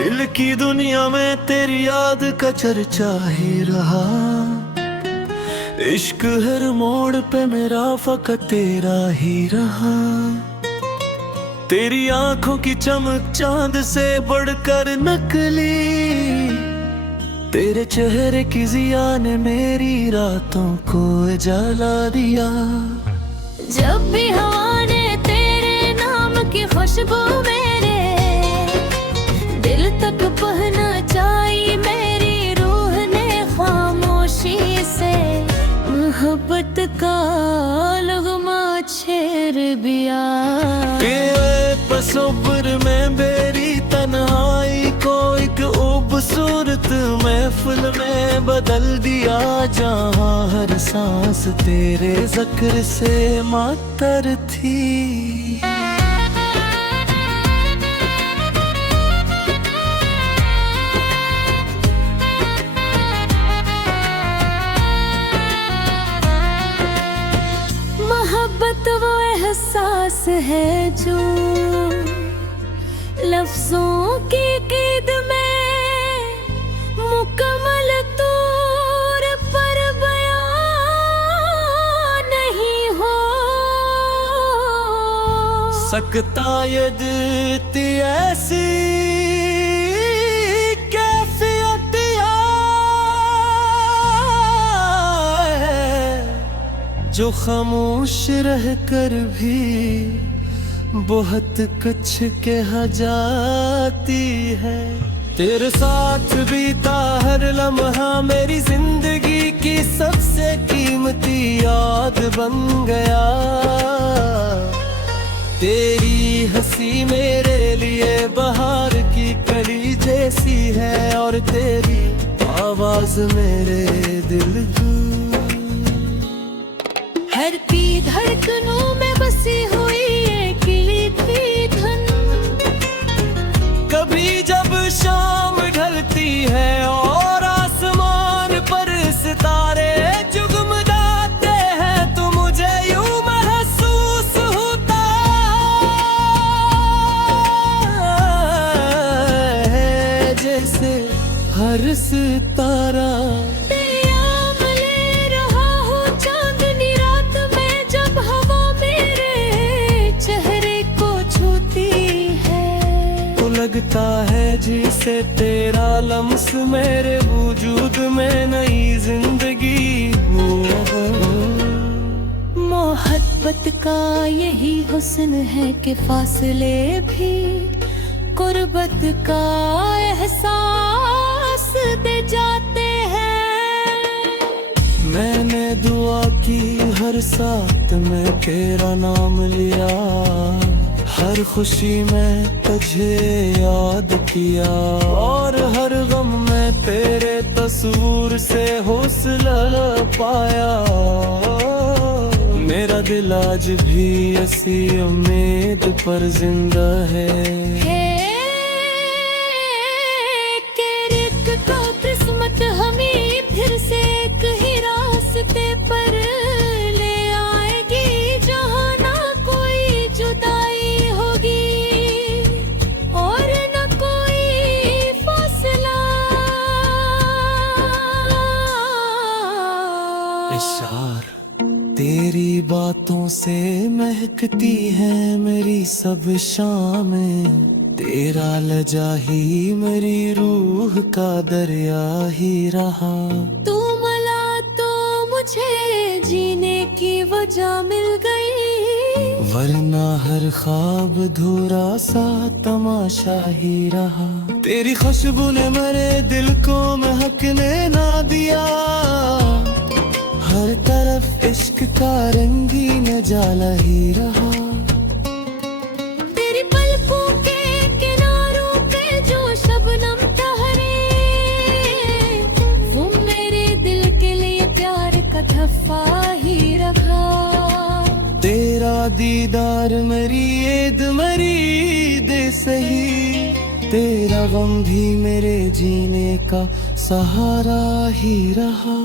दिल की दुनिया में तेरी याद का चर्चा ही रहा। इश्क हर मोड़ पे मेरा फकत तेरा ही रहा। तेरी आंखों की चमक चांद से बढ़कर नकली। तेरे चेहरे की जिया ने मेरी रातों को जला दिया। जब भी हवा ने तेरे नाम की खुशबू मेरे दिल तक पहुंचाई, मेरी रूह ने खामोशी से मोहब्बत का लुग़मा छेड़ दिया। तसव्वुर में मेरी तन्हाई को एक खूबसूरत महफिल में बदल दिया, जहाँ हर सांस तेरे ज़िक्र से मातर थी। मोहब्बत वो एहसास है जो लफ्जों की क़ैद में मुकम्मल तौर पर बयां नहीं हो सकता। यदि ऐसी कैफियत है जो खामोश रह कर भी बहुत कुछ कह जाती है। तेरे साथ बीता हर लम्हा मेरी जिंदगी की सबसे कीमती याद बन गया। तेरी हंसी मेरे लिए बहार की कली जैसी है, और तेरी आवाज मेरे दिल की हर की धड़कनों में बसी हुई शाम ढलती है और आसमान पर सितारे जगमगाते हैं, तो मुझे यूं महसूस होता है जैसे हर सितारा लगता है जिसे तेरा लम्स मेरे वजूद में नई जिंदगी हो। मोहब्बत का यही हुस्न है कि फासले भी कुर्बत का एहसास दे जाते हैं। मैंने दुआ की हर साथ में तेरा नाम लिया, हर खुशी में तुझे याद किया, और हर गम में तेरे तस्वीर से हौसला पाया। मेरा दिल आज भी ऐसी उम्मीद पर जिंदा है कि किस्मत हमें फिर से एक ही रास्ते पर ले आएगी, जहाँ ना कोई जुदाई तेरी बातों से महकती है मेरी सब शामें। तेरा लजा ही मेरी रूह का दरिया ही रहा। तू मिला तो मुझे जीने की वजह मिल गई, वरना हर ख्वाब धूरा सा तमाशा ही रहा। तेरी खुशबू ने मेरे दिल को महकने ना दिया, हर तरफ इश्क का रंगीन जाला ही रहा। तेरी पलकों के किनारों पे जो शबनम ठहरे, वो मेरे दिल के लिए प्यार का तोहफा ही रखा। तेरा दीदार मेरी ईद मेरी दे सही, तेरा गम भी मेरे जीने का सहारा ही रहा।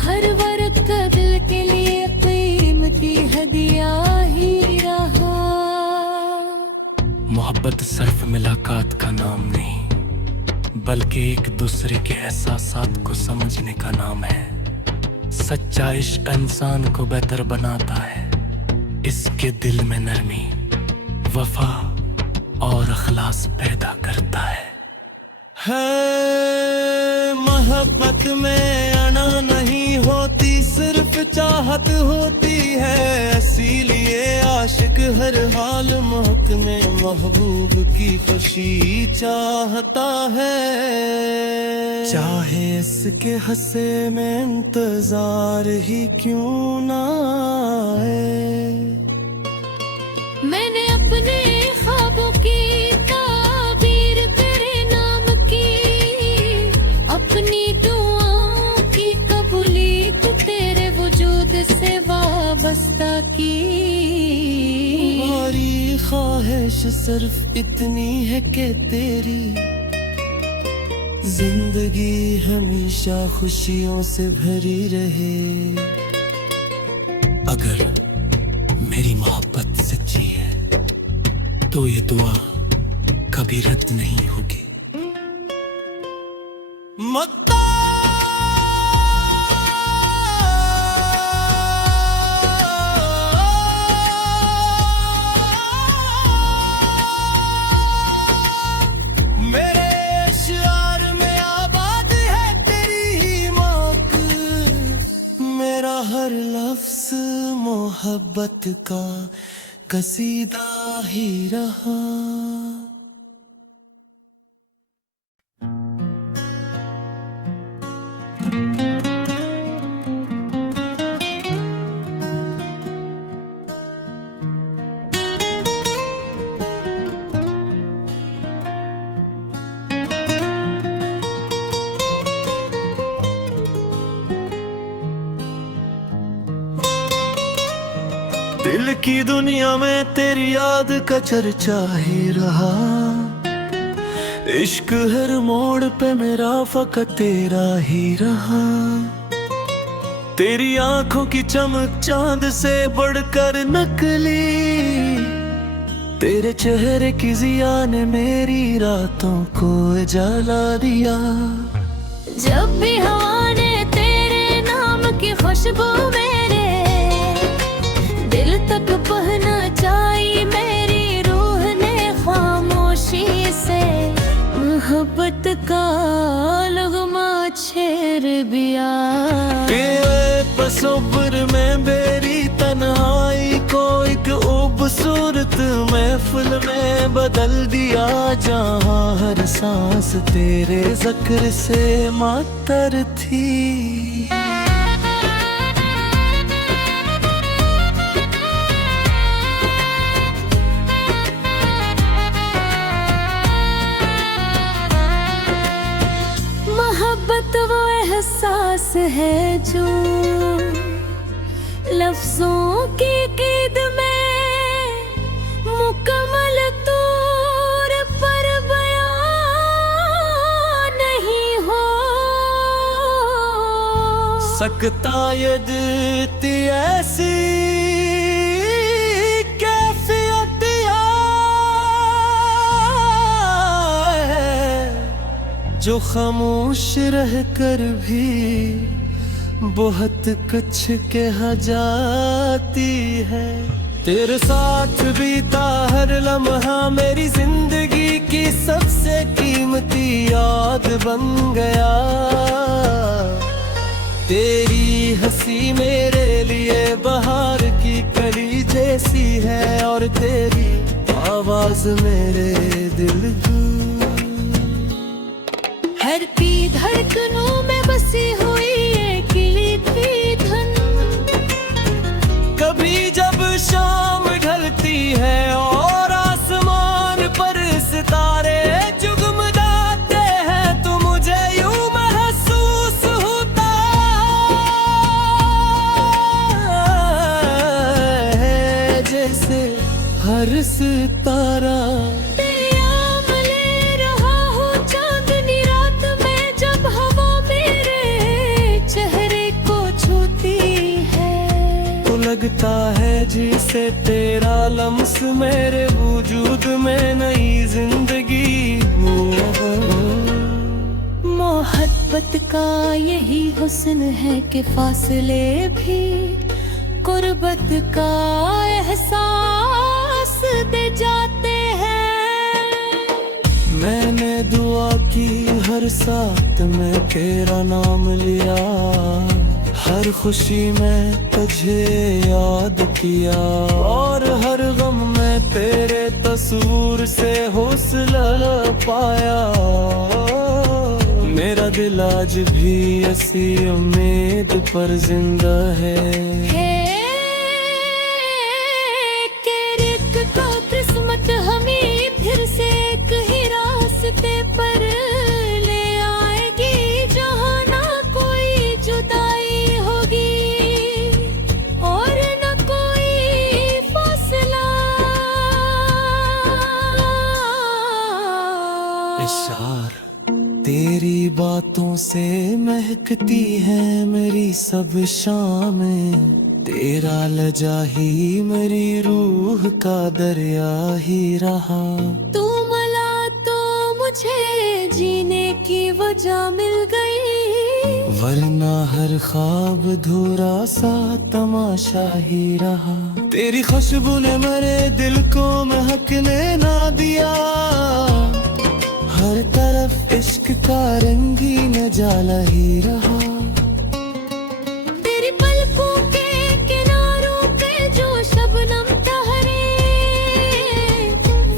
हर वक्त दिल के लिए कीमती हदी बल्कि एक दूसरे के एहसासात को समझने का नाम है। सच्चा इश्क इंसान को बेहतर बनाता है, इसके दिल में नरमी, वफा और अखलास पैदा करता है। मोहब्बत में अना नहीं होती, सिर्फ चाहत होती है। इसीलिए आशिक हर हाल महकमे महबूब की खुशी चाहता है। चाहे इसके हंसे में इंतजार ही क्यों ना आए। मैंने अपने ख्वाबों की ताबीर तेरे नाम की, अपनी दुआओं की कबूलियत तेरे वजूद से वाबस्ता की। हमारी ख्वाहिश सिर्फ इतनी है कि तेरी जिंदगी हमेशा खुशियों से भरी रहे। अगर मेरी मोहब्बत सच्ची है तो ये दुआ कभी रद्द नहीं होगी। मत्ता मेरे शियार में आबाद है तेरी ही महक, मेरा हर लफ्ज मोहब्बत का कसीदा ही रहा। दिल की दुनिया में तेरी याद का चर्चा ही रहा। इश्क हर मोड़ पे मेरा फकत तेरा ही रहा। तेरी आंखों की चमक चांद से बढ़कर नकली, तेरे चेहरे की जिया ने मेरी रातों को जला दिया। जब भी हवा ने तेरे नाम की खुशबू मेरे दिल तक पहुंचना चाहिए, मेरी रूह ने खामोशी से मोहब्बत का लग़मा छेड़ दिया। तसव्वुर में मेरी तन्हाई को एक खूबसूरत महफिल में बदल दिया, जहाँ हर सांस तेरे ज़िक्र से मातर थी। मोहब्बत वो एहसास है जो लफ्जों की क़ैद में मुकम्मल तौर पर बयां नहीं हो सकता। यदि ऐसी कैफियत है जो खामोश रह कर भी बहुत कुछ कहा जाती है। तेरे साथ बीता हर लम्हा मेरी जिंदगी की सबसे कीमती याद बन गया। तेरी हंसी मेरे लिए बहार की कली जैसी है, और तेरी आवाज मेरे दिल की हर की धड़कनों में बसी हुई धन। कभी जब शाम ढलती है और आसमान पर सितारे जगमगाते हैं, तो मुझे यूं महसूस होता है जैसे हर सितारा लगता है जिसे तेरा लम्स मेरे वजूद में नई जिंदगी मोहब्बत का यही हुस्न है कि फासले भी गुर्बत का एहसास दे जाते हैं। मैंने दुआ की हर साथ में तेरा नाम लिया, हर खुशी में तुझे याद किया, और हर गम में तेरे तस्वीर से हौसला पाया। मेरा दिल आज भी ऐसी उम्मीद पर जिंदा है कि रिक को किस्मत हमें फिर से एक ही रास्ते पर ले आएगी, जहाँ ना कोई जुदाई होगी और न कोई फासला। इशार तेरी बातों से महकती है मेरी सब शामें, तेरा लजा ही मेरी रूह का दरिया ही रहा। तू मिला तो मुझे जीने की वजह मिल गई, वरना हर ख्वाब धूरा सा तमाशा ही रहा। तेरी खुशबू ने मेरे दिल को महकने ना दिया, हर तरफ इश्क का रंगीन जाला ही रहा। तेरी पलकों के किनारों पे जो शबनम ठहरे,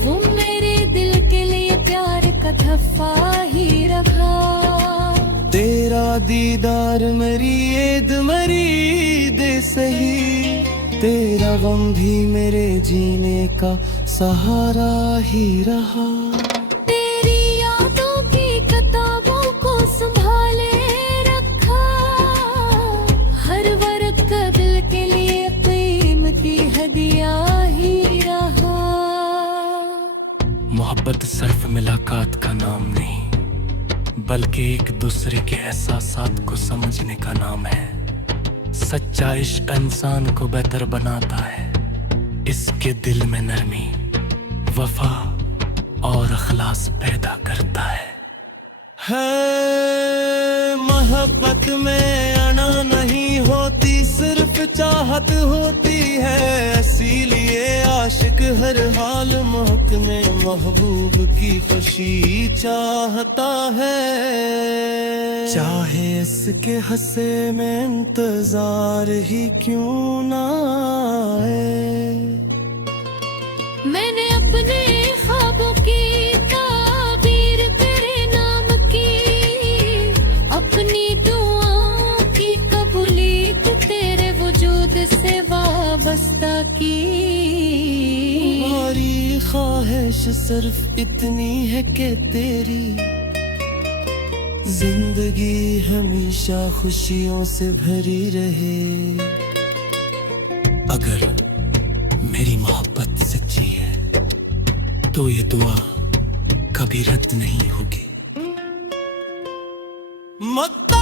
वो मेरे दिल के लिए प्यार का तोहफा ही रखा। तेरा दीदार मेरी ईद मेरी दे सही, तेरा गम भी मेरे जीने का सहारा ही रहा। मोहब्बत सिर्फ मुलाकात का नाम नहीं, बल्कि एक दूसरे के एहसासात को समझने का नाम है। सच्चा इश्क इंसान को बेहतर बनाता है, इसके दिल में नरमी, वफा और अखलास पैदा करता है। मोहब्बत में अना नहीं होती, सिर्फ चाहत होती है, इसीलिए आशिक हर हाल महकमे महबूब की खुशी चाहता है। चाहे इसके हंसे में इंतजार ही क्यों ना आए। मैंने अपने ख्वाबों की ताबीर तेरे नाम की, अपनी दुआओं की कबूलियत तेरे वजूद से वाबस्ता की। हमारी ख्वाहिश सिर्फ इतनी है कि तेरी जिंदगी हमेशा खुशियों से भरी रहे। अगर मेरी मोहब्बत सच्ची है तो ये दुआ कभी रद्द नहीं होगी। मत्ता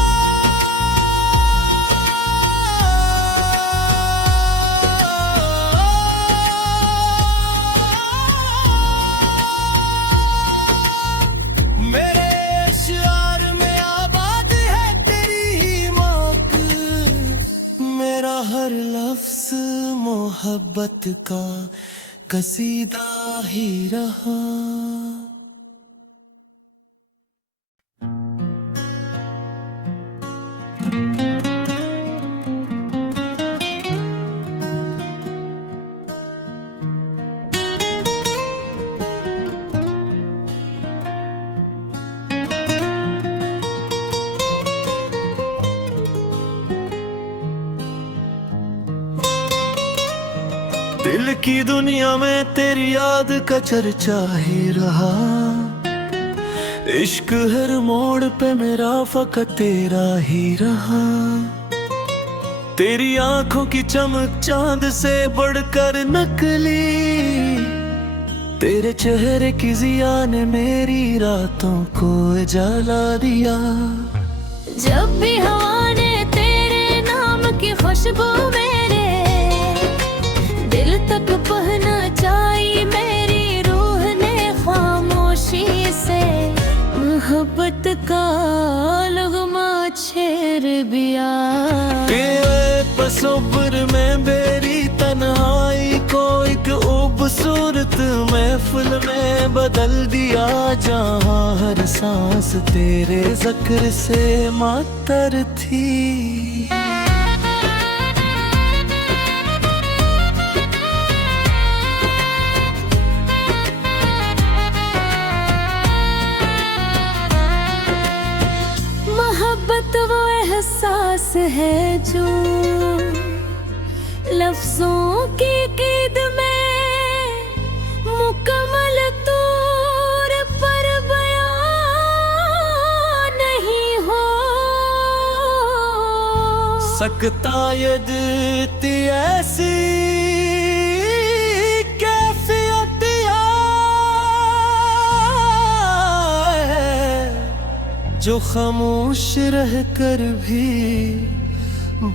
मेरे शियार में आबाद है तेरी ही महक, मेरा हर लफ्ज मोहब्बत का कसीदा ही रहा। दिल की दुनिया में तेरी याद का चर्चा ही रहा, इश्क हर मोड़ पे मेरा फकत तेरा ही रहा। तेरी आंखों की चमक चांद से बढ़कर नकली, तेरे चेहरे की जिया ने मेरी रातों को जला दिया। जब भी हवा ने तेरे नाम की खुशबू मेरे दिल तक पहुंचाई, मेरी रूह ने खामोशी से मोहब्बत का लुग़मा छेड़ दिया। तसव्वुर में मेरी तन्हाई को एक खूबसूरत महफिल में बदल दिया, जहाँ हर सांस तेरे ज़िक्र से मातर थी। मोहब्बत वो एहसास है जो लफ्जों की क़ैद में मुकम्मल तौर पर बयां नहीं हो सकता। यदि ऐसी कैफियत है जो खामोश रह कर भी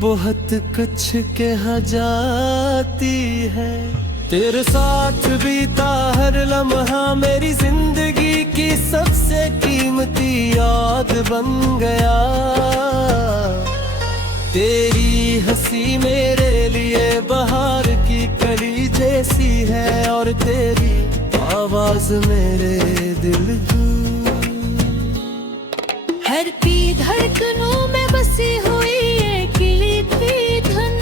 बहुत कुछ कह जाती है। तेरे साथ बीता हर लम्हा मेरी जिंदगी की सबसे कीमती याद बन गया। तेरी हंसी मेरे लिए बहार की कली जैसी है, और तेरी आवाज मेरे दिल की हर की धड़कनों में बसी हुई धन।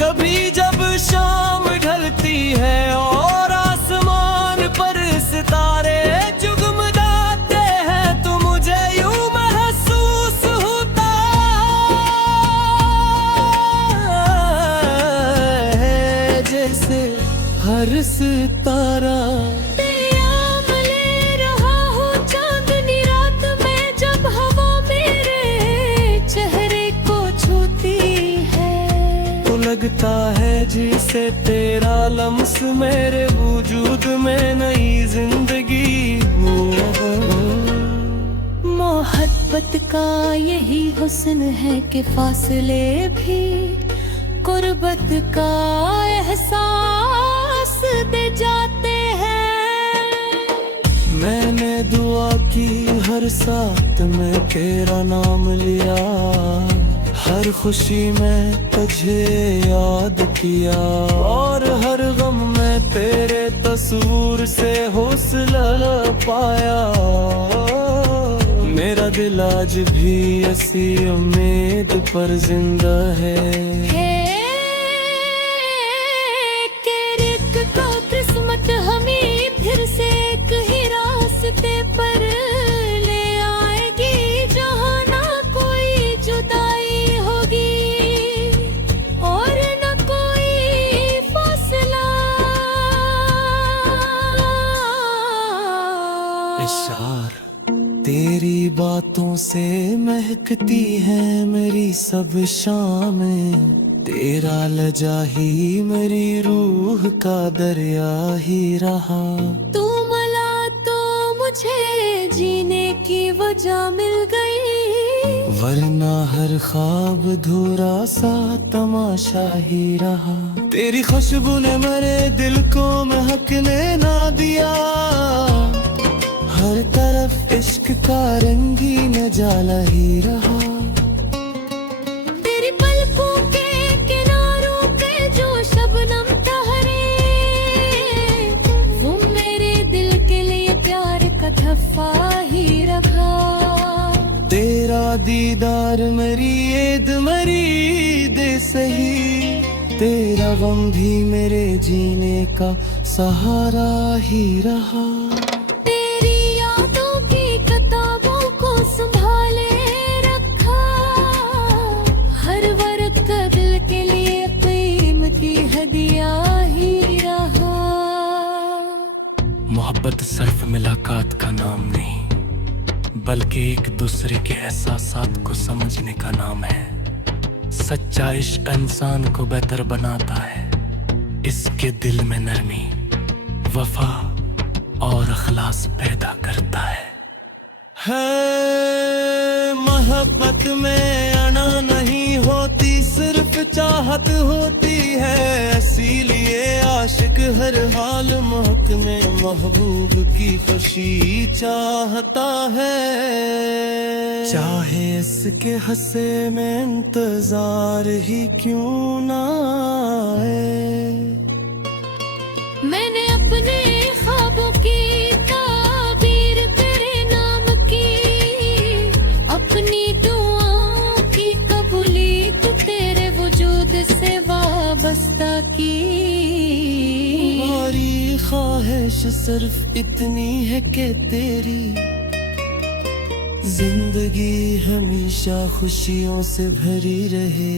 कभी जब शाम ढलती है और आसमान पर सितारे जगमगाते हैं, तो मुझे यूं महसूस होता है जैसे हर सितारा लगता है जिसे तेरा लम्स मेरे वजूद में नई जिंदगी हो। मोहब्बत का यही हुस्न है कि फासले भी कुर्बत का एहसास दे जाते हैं। मैंने दुआ की हर साथ में तेरा नाम लिया, हर खुशी में तुझे याद किया, और हर गम में तेरे तस्वीर से हौसला पाया। मेरा दिल आज भी ऐसी उम्मीद पर जिंदा है कि किस्मत हमें फिर से एक ही रास्ते पर ले आएगी, जहाँ ना कोई जुदाई तेरी बातों से महकती है मेरी सब शामें। तेरा लजा ही मेरी रूह का दरिया ही रहा। तू मिला तो मुझे जीने की वजह मिल गई, वरना हर ख्वाब धुरा सा तमाशा ही रहा। तेरी खुशबू ने मेरे दिल को महकने ना दिया, हर तरफ इश्क का रंगीन जाला ही रहा। तेरी पलकों के किनारों पे जो शबनम ठहरे, वो मेरे दिल के लिए प्यार का तोहफा ही रखा। तेरा दीदार मेरी ईद मेरी दे सही, तेरा गम भी मेरे जीने का सहारा ही रहा। मोहब्बत सिर्फ मुलाकात का नाम नहीं, बल्कि एक दूसरे के एहसासात को समझने का नाम है। सच्चा इश्क इंसान को बेहतर बनाता है, इसके दिल में नरमी, वफा और अखलास पैदा करता है। मोहब्बत में अना नहीं होती, सिर्फ चाहत होती है, इसीलिए आशिक हर हाल महकमे महबूब की खुशी चाहता है। चाहे इसके हंसे में इंतजार ही क्यों ना आए। मैंने अपने ख्वाबों की ताबीर तेरे नाम की, अपनी दुआओं की कबूली तो तेरे वजूद से वाबस्ता की। हमारी ख्वाहिश सिर्फ इतनी है कि तेरी जिंदगी हमेशा खुशियों से भरी रहे।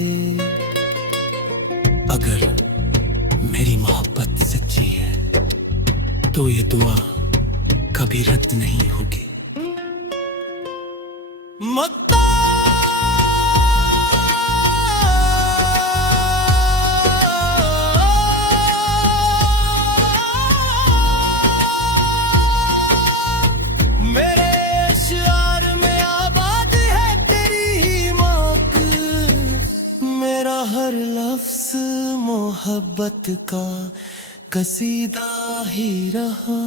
अगर मेरी मोहब्बत सच्ची है तो ये दुआ कभी रद्द नहीं होगी। मत्ता मेरे शियार में आबाद है तेरी ही मौत, मेरा हर लफ्ज मोहब्बत का कसीदा ही रहा।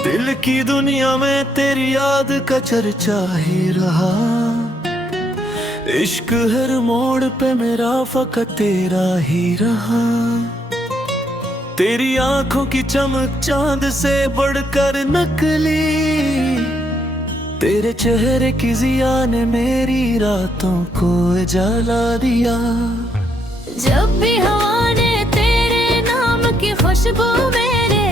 दिल की दुनिया में तेरी याद का चर्चा ही रहा। इश्क हर मोड़ पे मेरा फकत तेरा ही रहा। तेरी आंखों की चमक चांद से बढ़कर नकली, तेरे चेहरे की जिया ने मेरी रातों को जला दिया। जब भी हवा ने तेरे नाम की खुशबू मेरे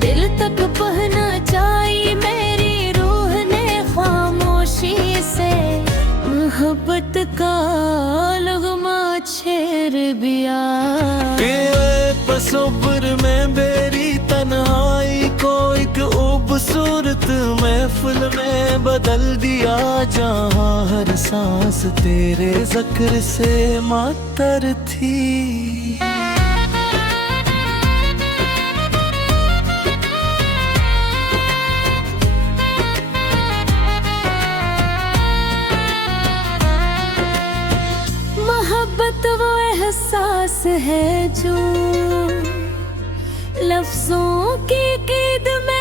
दिल तक पहुंचना चाहिए, मेरी रूह ने खामोशी से मोहब्बत का लुग़मा छेड़ दिया। पसोपर में मेरी तन्हाई को एक खूबसूरत महफिल में बदल दिया, जहाँ हर सांस तेरे ज़िक्र से मातर थी। मोहब्बत वो एहसास है जो लफ्जों की क़ैद में